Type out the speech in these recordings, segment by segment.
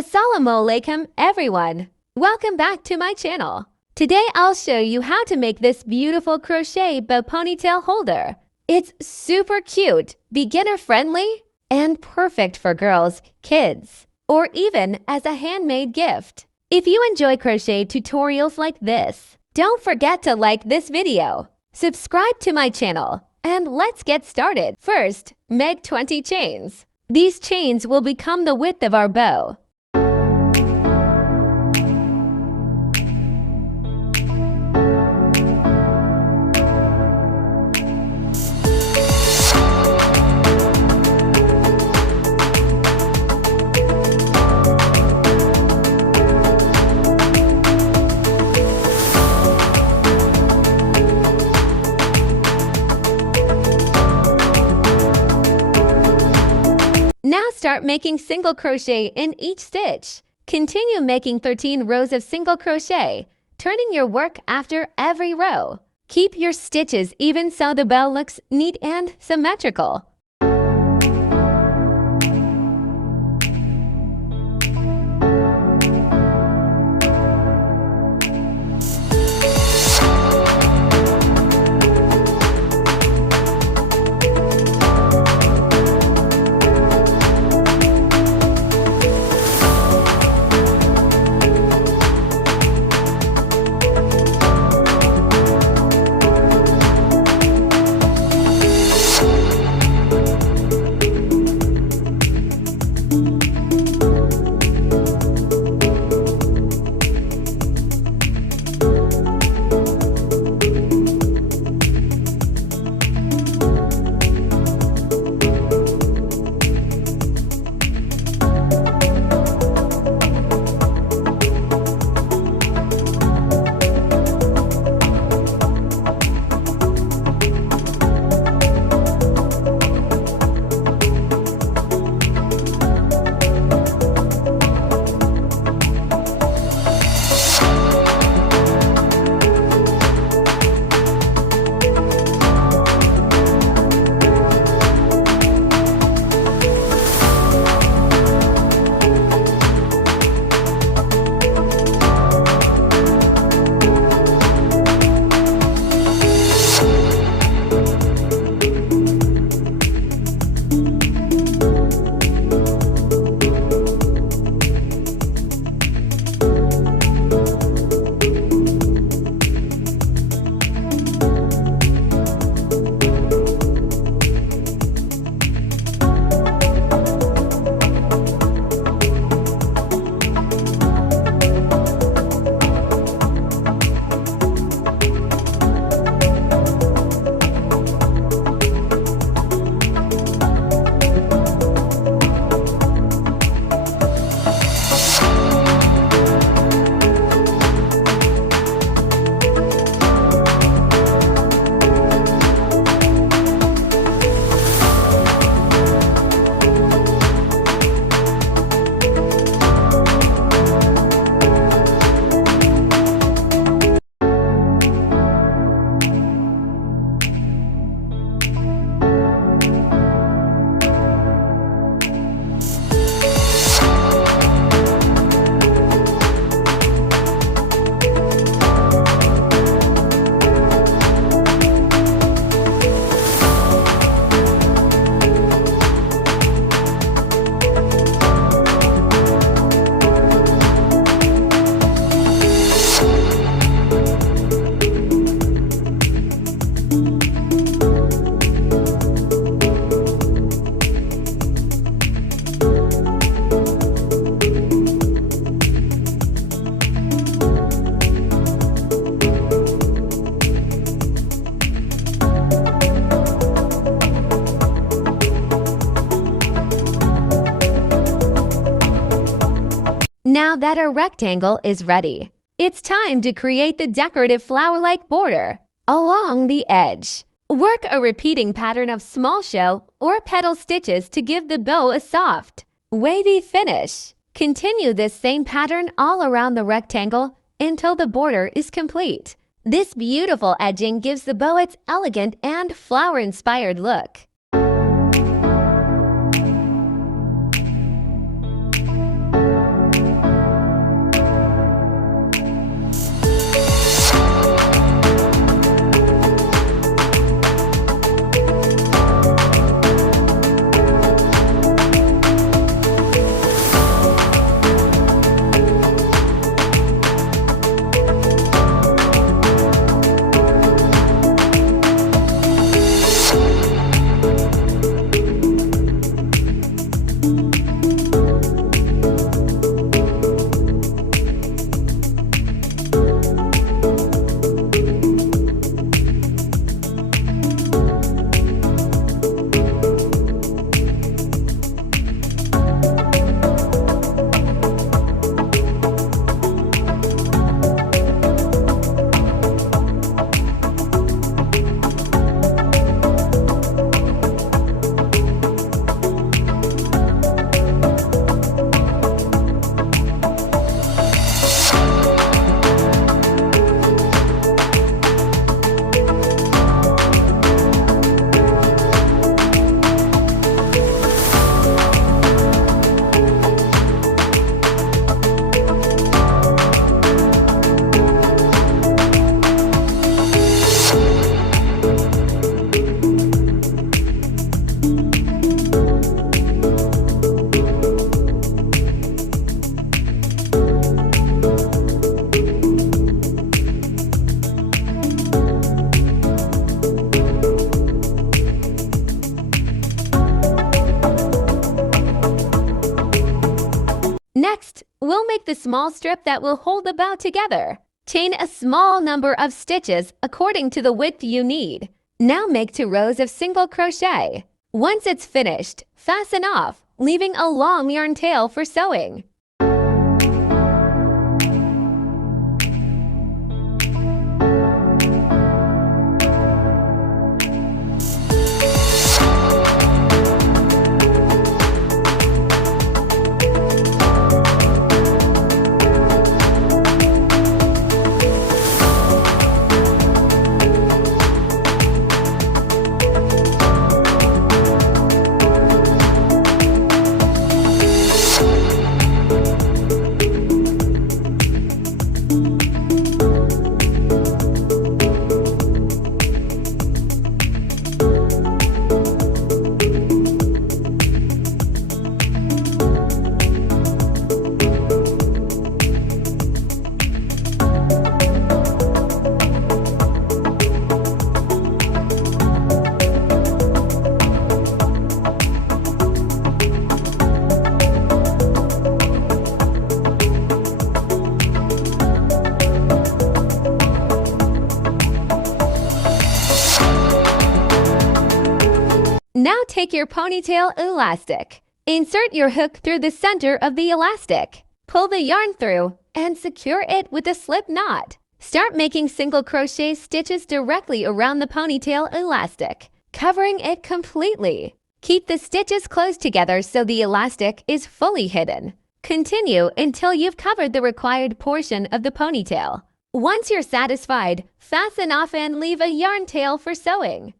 Assalamu alaikum everyone! Welcome back to my channel. Today I'll show you how to make this beautiful crochet bow ponytail holder. It's super cute, beginner friendly, and perfect for girls, kids, or even as a handmade gift. If you enjoy crochet tutorials like this, don't forget to like this video, subscribe to my channel, and let's get started. First, make 20 chains. These chains will become the width of our bow. Now start making single crochet in each stitch. Continue making 13 rows of single crochet, turning your work after every row. Keep your stitches even so the bow looks neat and symmetrical. Now that our rectangle is ready, it's time to create the decorative flower-like border along the edge. Work a repeating pattern of small shell or petal stitches to give the bow a soft, wavy finish. Continue this same pattern all around the rectangle until the border is complete. This beautiful edging gives the bow its elegant and flower-inspired look. Next, we'll make the small strip that will hold the bow together. Chain a small number of stitches according to the width you need. Now make 2 rows of single crochet. Once it's finished, fasten off, leaving a long yarn tail for sewing. Now take your ponytail elastic. Insert your hook through the center of the elastic. Pull the yarn through and secure it with a slip knot. Start making single crochet stitches directly around the ponytail elastic, covering it completely. Keep the stitches close together so the elastic is fully hidden. Continue until you've covered the required portion of the ponytail. Once you're satisfied, fasten off and leave a yarn tail for sewing.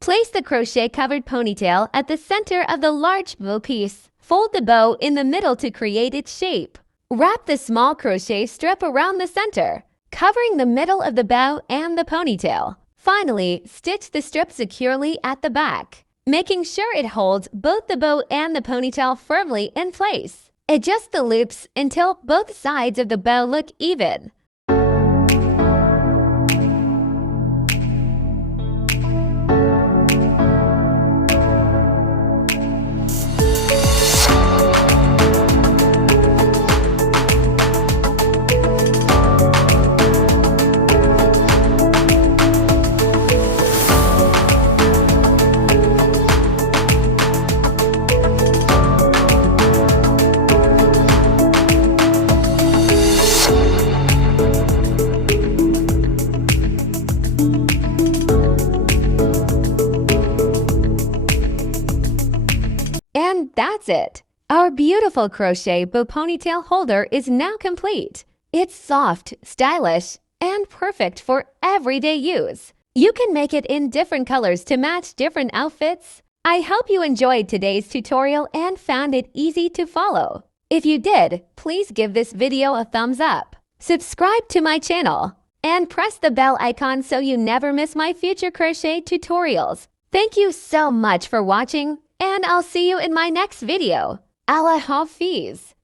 Place the crochet-covered ponytail at the center of the large bow piece. Fold the bow in the middle to create its shape. Wrap the small crochet strip around the center, covering the middle of the bow and the ponytail. Finally, stitch the strip securely at the back, making sure it holds both the bow and the ponytail firmly in place. Adjust the loops until both sides of the bow look even. And that's it! Our beautiful crochet bow ponytail holder is now complete. It's soft, stylish, and perfect for everyday use. You can make it in different colors to match different outfits. I hope you enjoyed today's tutorial and found it easy to follow. If you did, please give this video a thumbs up. Subscribe to my channel and press the bell icon so you never miss my future crochet tutorials. Thank you so much for watching, and I'll see you in my next video. Allah Hafiz.